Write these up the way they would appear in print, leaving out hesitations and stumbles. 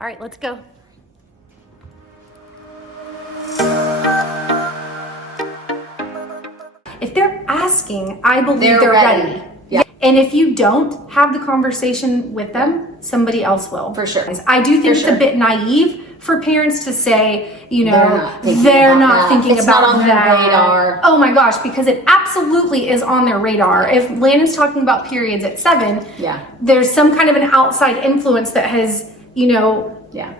All right, let's go. If they're asking, I believe they're ready. Yeah. And if you don't have the conversation with them, somebody else will. For sure. I do think For it's sure. a bit naive for parents to say, you know, They're not thinking thinking it's about not on that. their radar. Oh my gosh, because it absolutely is on their radar. If Landon's talking about periods at 7, Yeah. there's some kind of an outside influence that has, you know, Yeah.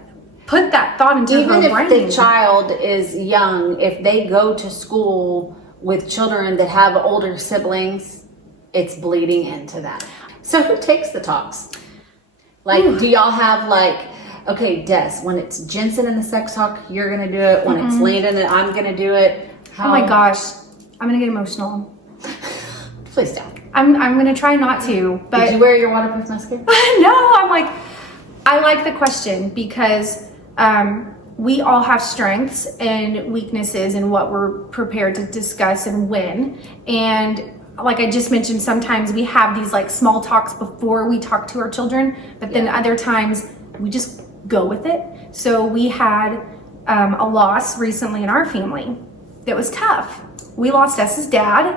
put that thought into Even her if brain. the child is young, if they go to school with children that have older siblings, it's bleeding into that. So who takes the talks? Like, do y'all have like, okay, Des, when it's Jensen and the sex talk, you're going to do it. When it's Landon and I'm going to do it. Oh my gosh, I'm going to get emotional. Please don't. I'm going to try not to, but Did you wear your waterproof mascara? no, I'm like, I like the question because we all have strengths and weaknesses and what we're prepared to discuss and when. And like I just mentioned, sometimes we have these like small talks before we talk to our children, but then other times we just go with it. So we had a loss recently in our family that was tough. We lost S's dad,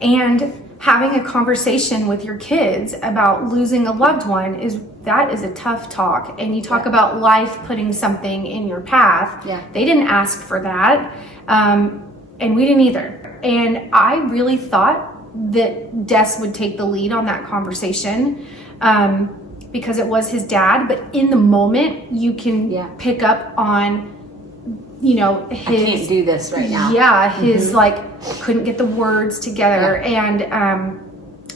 and having a conversation with your kids about losing a loved one is a tough talk. And you talk about life putting something in your path. Yeah. They didn't ask for that, and we didn't either. And I really thought that Des would take the lead on that conversation because it was his dad. But in the moment, you can pick up on, you know, his, I can't do this right now. Yeah, his like couldn't get the words together, and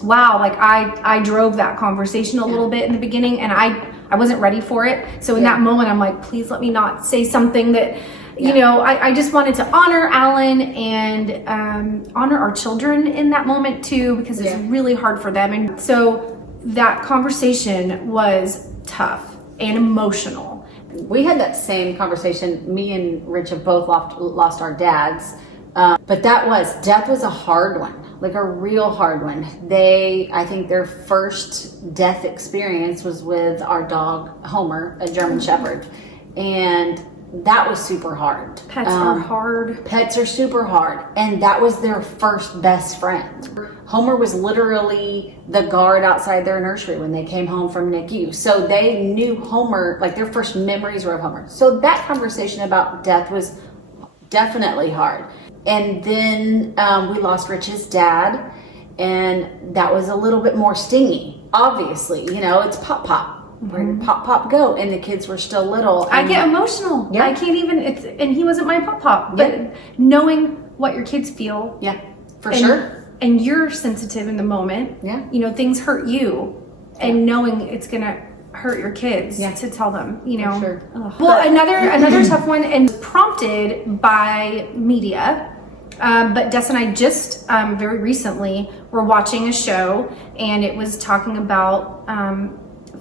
wow, like I drove that conversation a little bit in the beginning, and I wasn't ready for it. So in that moment, I'm like, please let me not say something that, you know, I just wanted to honor Alan and honor our children in that moment too, because it's really hard for them. And so that conversation was tough and emotional. We had that same conversation. Me and Rich have both lost our dads. But death was a hard one, like a real hard one. I think their first death experience was with our dog, Homer, a German Shepherd. And that was super hard. Pets are hard. Pets are super hard. And that was their first best friend. Homer was literally the guard outside their nursery when they came home from NICU. So they knew Homer, like their first memories were of Homer. So that conversation about death was definitely hard. And then we lost Rich's dad, and that was a little bit more stingy. Obviously, you know, it's pop. Where did Pop go? And the kids were still little. I get emotional. Yeah. I can't even. And he wasn't my pop. But knowing what your kids feel, for sure. And you're sensitive in the moment. Yeah. You know, things hurt you, and knowing it's gonna hurt your kids to tell them. You know. For sure. Well, another tough one, and prompted by media. But Des and I just very recently were watching a show, and it was talking about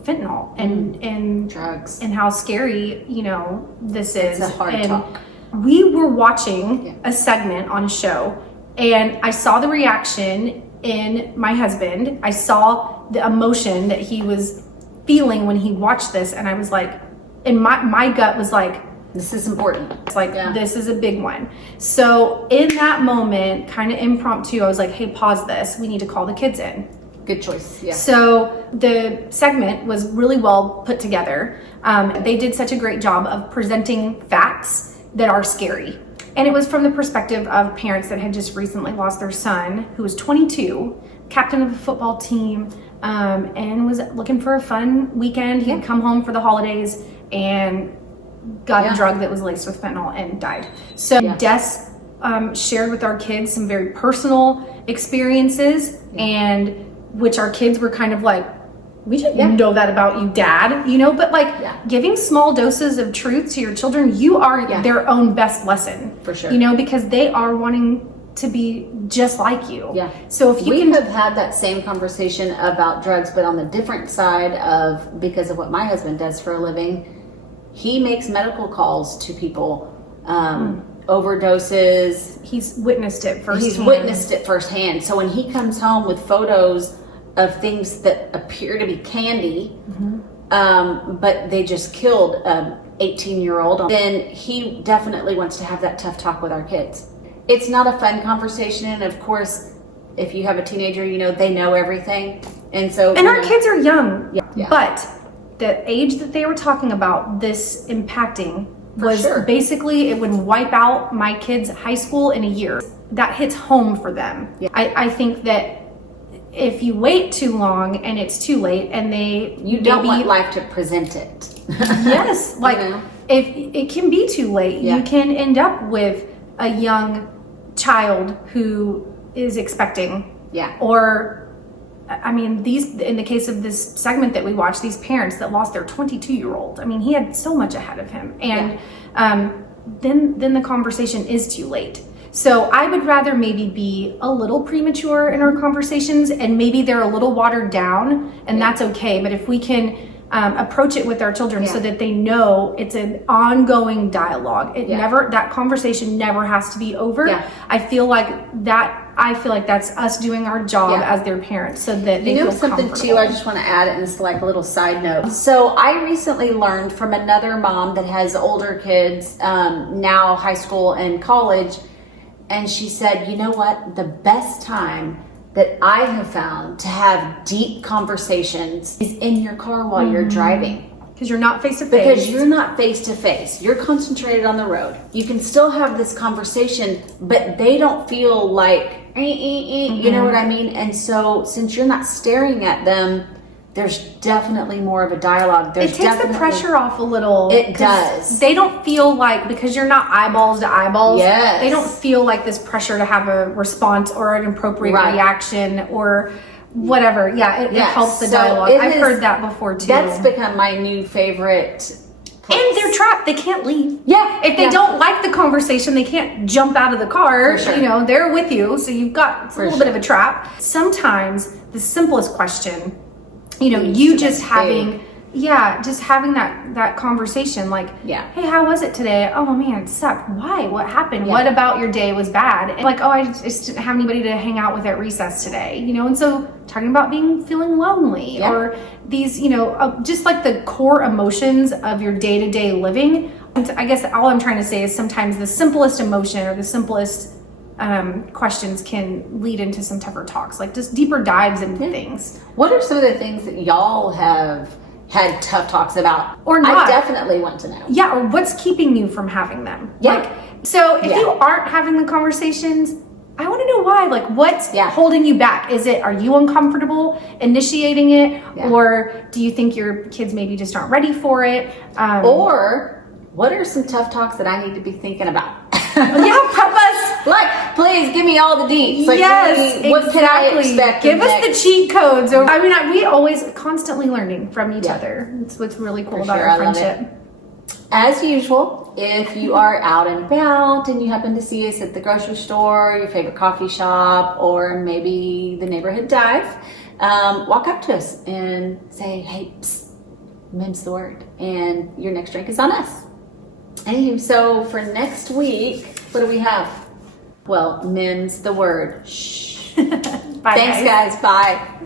fentanyl and drugs and how scary, you know, this is. It's a hard talk. We were watching a segment on a show, and I saw the reaction in my husband. I saw the emotion that he was feeling when he watched this, and I was like, and my gut was like, this is important. it's like, this is a big one. So in that moment, kind of impromptu, I was like, hey, pause this. We need to call the kids in. Good choice. Yeah. So the segment was really well put together. They did such a great job of presenting facts that are scary. And it was from the perspective of parents that had just recently lost their son, who was 22, captain of a football team, and was looking for a fun weekend. He had come home for the holidays and got a drug that was laced with fentanyl and died. So Des shared with our kids some very personal experiences, and which our kids were kind of like, we didn't know that about you, Dad, you know, but like giving small doses of truth to your children, you are their own best lesson. For sure. You know, because they are wanting to be just like you. Yeah. So if you have had that same conversation about drugs, but on the different side of, because of what my husband does for a living, he makes medical calls to people, overdoses. He's witnessed it firsthand. He's witnessed it firsthand. So when he comes home with photos of things that appear to be candy, but they just killed an 18-year-old, then he definitely wants to have that tough talk with our kids. It's not a fun conversation, and of course, if you have a teenager, they know everything. And so, and our kids are young, Yeah. but the age that they were talking about this impacting was sure. basically it would wipe out my kids' high school in a year. That hits home for them. Yeah. I think that if you wait too long and it's too late, and you don't want life to present it. Yes, like if it can be too late, Yeah. you can end up with a young child who is expecting. Yeah. Or, I mean, in the case of this segment that we watched, these parents that lost their 22-year-old. I mean, he had so much ahead of him, and then the conversation is too late. So I would rather maybe be a little premature in our conversations, and maybe they're a little watered down, and that's okay. But if we can approach it with our children so that they know it's an ongoing dialogue, that conversation never has to be over. Yeah. I feel like that's us doing our job as their parents, so that they feel something comfortable. too, I just want to add it, and it's like a little side note. So I recently learned from another mom that has older kids, now high school and college, and she said, you know what, the best time that I have found to have deep conversations is in your car while you're driving. Because you're not face to face. Because you're not face to face. You're concentrated on the road. You can still have this conversation, but they don't feel like, you know what I mean? And so since you're not staring at them, there's definitely more of a dialogue. It takes the pressure off a little. It does. They don't feel like, because you're not eyeballs to eyeballs, Yes. they don't feel like this pressure to have a response or an appropriate reaction or whatever. Yeah, it helps the dialogue. I've heard that before too. That's become my new favorite place. And they're trapped. They can't leave. Yeah. If they don't like the conversation, they can't jump out of the car. For sure. They're with you. So you've got a little bit of a trap. Sometimes the simplest question, you just having that conversation, like, hey, how was it today? Oh man, it sucked. Why? What happened? What about your day was bad? And like, oh, I just didn't have anybody to hang out with at recess today, and so talking about feeling lonely or these, just like the core emotions of your day-to-day living. And I guess all I'm trying to say is sometimes the simplest emotion or the simplest questions can lead into some tougher talks, like just deeper dives into things. What are some of the things that y'all have had tough talks about? Or not. I definitely want to know. Yeah, or what's keeping you from having them? Yeah. So if you aren't having the conversations, I want to know why. Like, what's holding you back? Are you uncomfortable initiating it? Yeah. Or do you think your kids maybe just aren't ready for it? Or what are some tough talks that I need to be thinking about? Prep us. Like, please give me all the deets. Like, what can I expect? Give us the cheat codes. Or we always constantly learning from each other. That's what's really cool about our friendship. As usual, if you are out and about and you happen to see us at the grocery store, your favorite coffee shop, or maybe the neighborhood dive, walk up to us and say, hey, psst, Mim's the word, and your next drink is on us. Anywho, so for next week, what do we have? Well, Mim's the word. Shh. Bye, Thanks, guys. Bye.